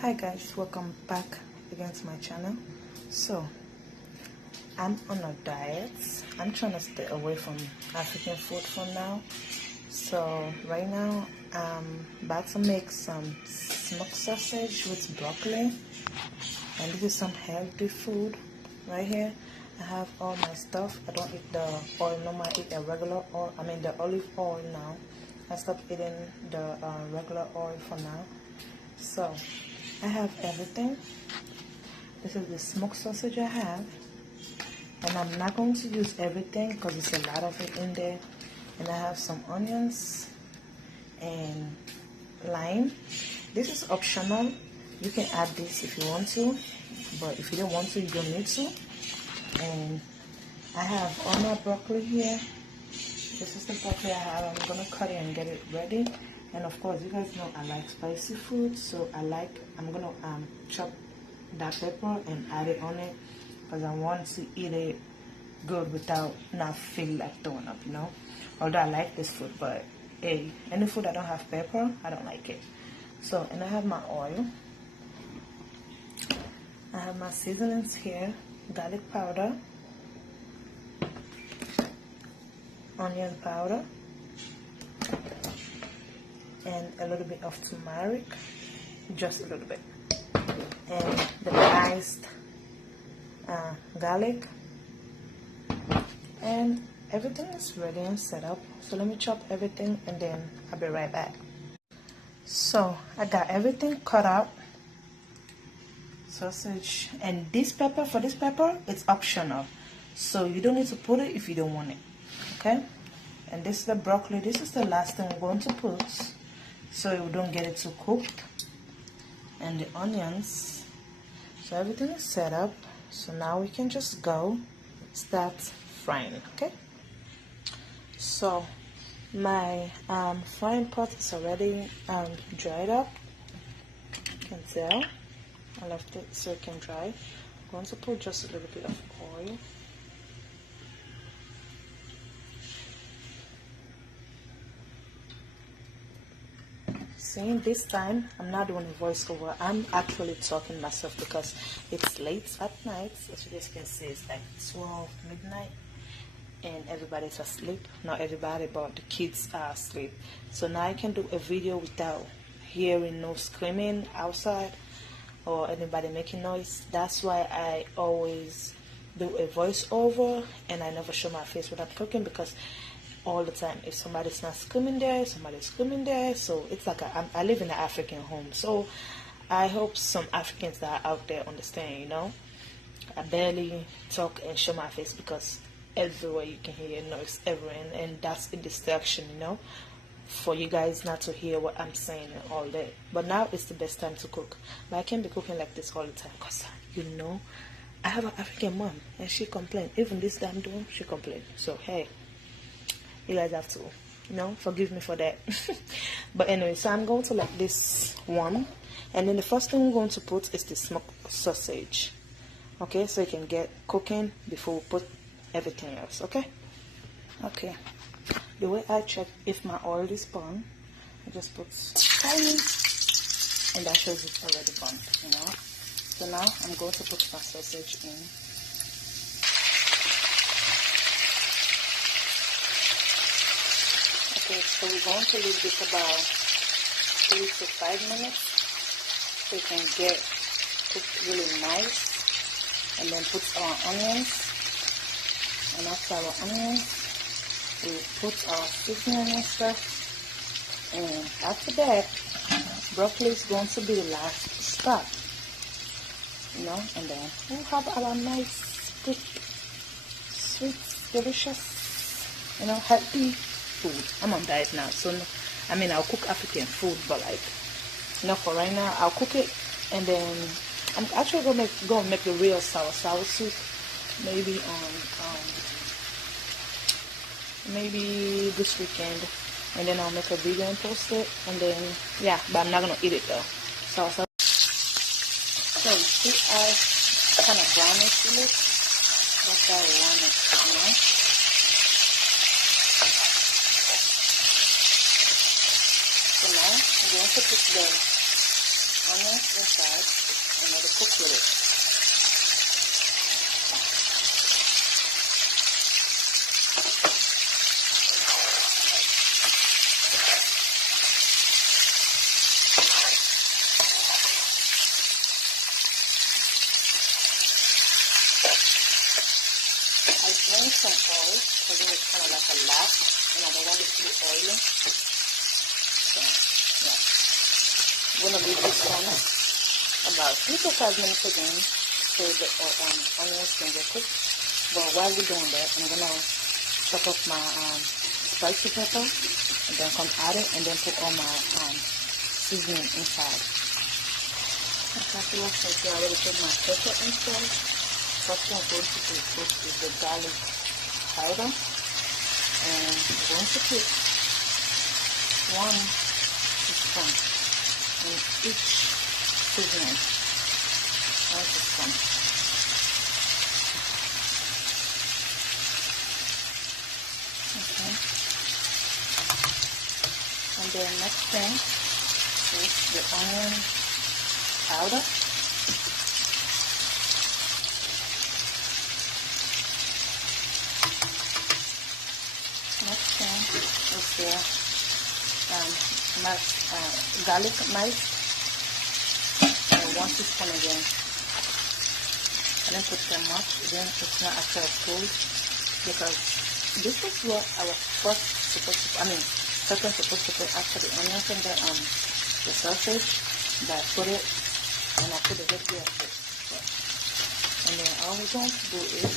Hi guys, welcome back again to my channel. So I'm on a diet. I'm trying to stay away from African food for now. So right now I'm about to make some smoked sausage with broccoli, and this is some healthy food right here. I have all my stuff. I don't eat the oil no more. I eat the regular oil, the olive oil now. I stopped eating the regular oil for now. So I have everything. This is the smoked sausage I have, and I'm not going to use everything because it's a lot of it in there. And I have some onions and lime. This is optional. You can add this if you want to, but if you don't want to, you don't need to. And I have all my broccoli here. This is the broccoli I have. I'm gonna cut it and get it ready. And of course, you guys know I like spicy food, so I'm gonna chop that pepper and add it on it because I want to eat it good without not feel like throwing up, you know. Although I like this food, but hey, any food that don't have pepper, I don't like it. So, and I have my oil. I have my seasonings here: garlic powder, onion powder, and a little bit of turmeric, just a little bit, and the diced garlic, and everything is ready and set up. So let me chop everything and then I'll be right back. So I got everything cut out, sausage, and this pepper, for this pepper, it's optional, so you don't need to put it if you don't want it, okay? And this is the broccoli. This is the last thing we're going to put, so you don't get it too cooked. And the onions. So everything is set up, so now we can just go start frying, okay? So my frying pot is already dried up. You can tell I left it so it can dry. I'm going to put just a little bit of oil. See, this time I'm not doing a voiceover. I'm actually talking myself because it's late at night. As you guys can see, it's like 12 midnight and everybody's asleep. Not everybody, but the kids are asleep. So now I can do a video without hearing no screaming outside or anybody making noise. That's why I always do a voiceover and I never show my face when I'm cooking, because all the time, if somebody's not screaming there, somebody's screaming there. So it's like I live in an African home, so I hope some Africans that are out there understand, you know. I barely talk and show my face because everywhere you can hear noise everywhere, and that's a distraction, you know, for you guys not to hear what I'm saying all day. But now it's the best time to cook, but I can't be cooking like this all the time because, you know, I have an African mom and she complains. Even this damn doing, she complains. So hey, you guys have to, you know, forgive me for that. But anyway, so I'm going to let this warm, and then the first thing we're going to put is the smoked sausage, okay? So you can get cooking before we put everything else, okay? Okay, the way I check if my oil is burned, I just put tiny, and that shows it's already burned, you know. So now I'm going to put my sausage in. Okay, so we're going to leave this about 3 to 5 minutes so it can get cooked really nice. And then put our onions. And after our onions, we put our seasoning and stuff. And after that, broccoli is going to be the last step. You know, and then we'll have our nice, good, sweet, delicious, you know, healthy food. I'm on diet now, so I'll cook African food, but like, you know, for right now I'll cook it, and then I'm actually gonna make the real sour soup maybe on maybe this weekend, and then I'll make a video and post it, and then yeah, but I'm not gonna eat it though. So you see, I kind of brownish in it. That's how I want it, you know. So now I'm going to put the onions inside and let it cook with it. I drained some oil because it was kind of like a lot and I don't want it too oily. So, yeah. I'm going to leave this one about 3 to 5 minutes again so the onions can get cooked. But while we're doing that, I'm going to chop up my spicy pepper and then come add it and then put all my seasoning inside. Okay, looks like I already put my pepper inside. First I'm going to put is the garlic powder, and I'm going to put 1 teaspoon in each seasoning. 1 teaspoon. Okay. And the next thing is the onion powder. Next thing is the garlic mice, 1 teaspoon again. I didn't put that much, then it's not after full because this is what I was supposed to put after the onions and the sausage, but I put it and I put the red here. And then all we're going to do is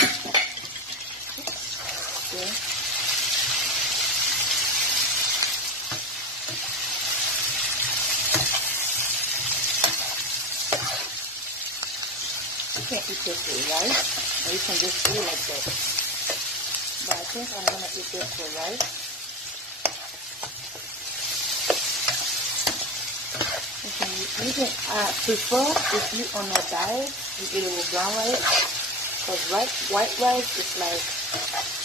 you can eat this with rice, or you can just eat like that. But I think I'm gonna eat this with rice. You can prefer if you on a diet, you eat it with brown rice, because white rice is like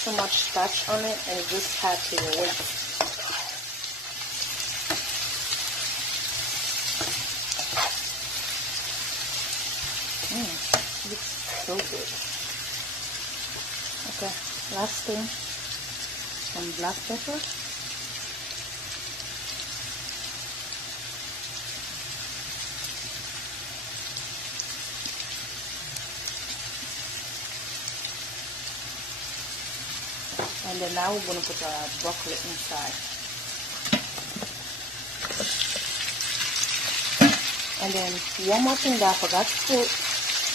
too much starch on it, and it just adds to your weight. Looks so good. Okay, last thing, some black pepper. And then now we're going to put our broccoli inside. And then one more thing that I forgot to put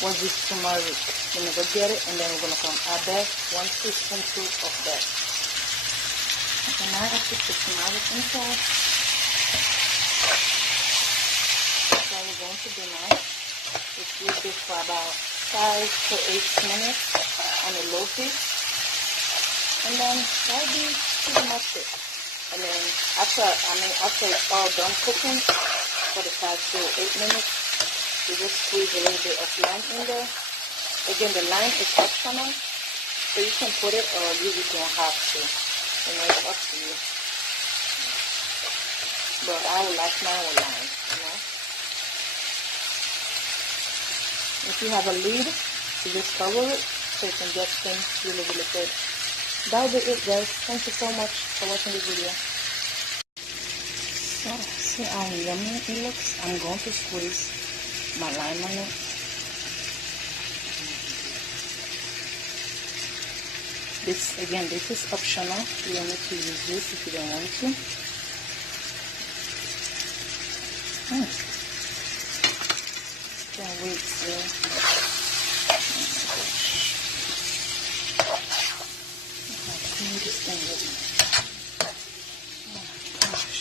was this turmeric. We're going to go get it, and then we're going to come add that 1 teaspoon of that. Okay, now I put the turmeric inside. So we're going to do now is leave this for about 5 to 8 minutes on a low heat. And then that'll be pretty much it. And then after it's all done cooking for the 5 to 8 minutes, you just squeeze a little bit of lime in there. Again, the lime is optional, so you can put it or you just don't have to. You know, it's up to you. But I would like mine with lime, you know. If you have a lid, you just cover it so it can get steam really, really good. That'll be it, guys. Thank you so much for watching this video. So, see how yummy it looks. I'm going to squeeze my lime on it. This is optional. You don't need to use this if you don't want to. Can't wait to this thing with me. Oh my gosh.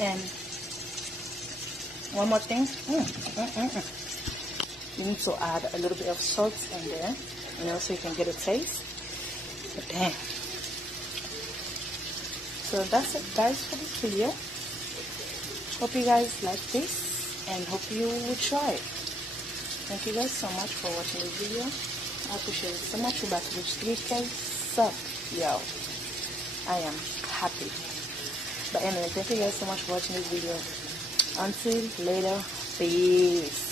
And one more thing, you need to add a little bit of salt in there, you know, so you can get a taste. But damn. So that's it, guys, for this video. Hope you guys like this and hope you will try it. Thank you guys so much for watching this video. I appreciate it so much. We're about to reach 3K sub. Yo, I am happy. But anyway, thank you guys so much for watching this video. Until later, peace.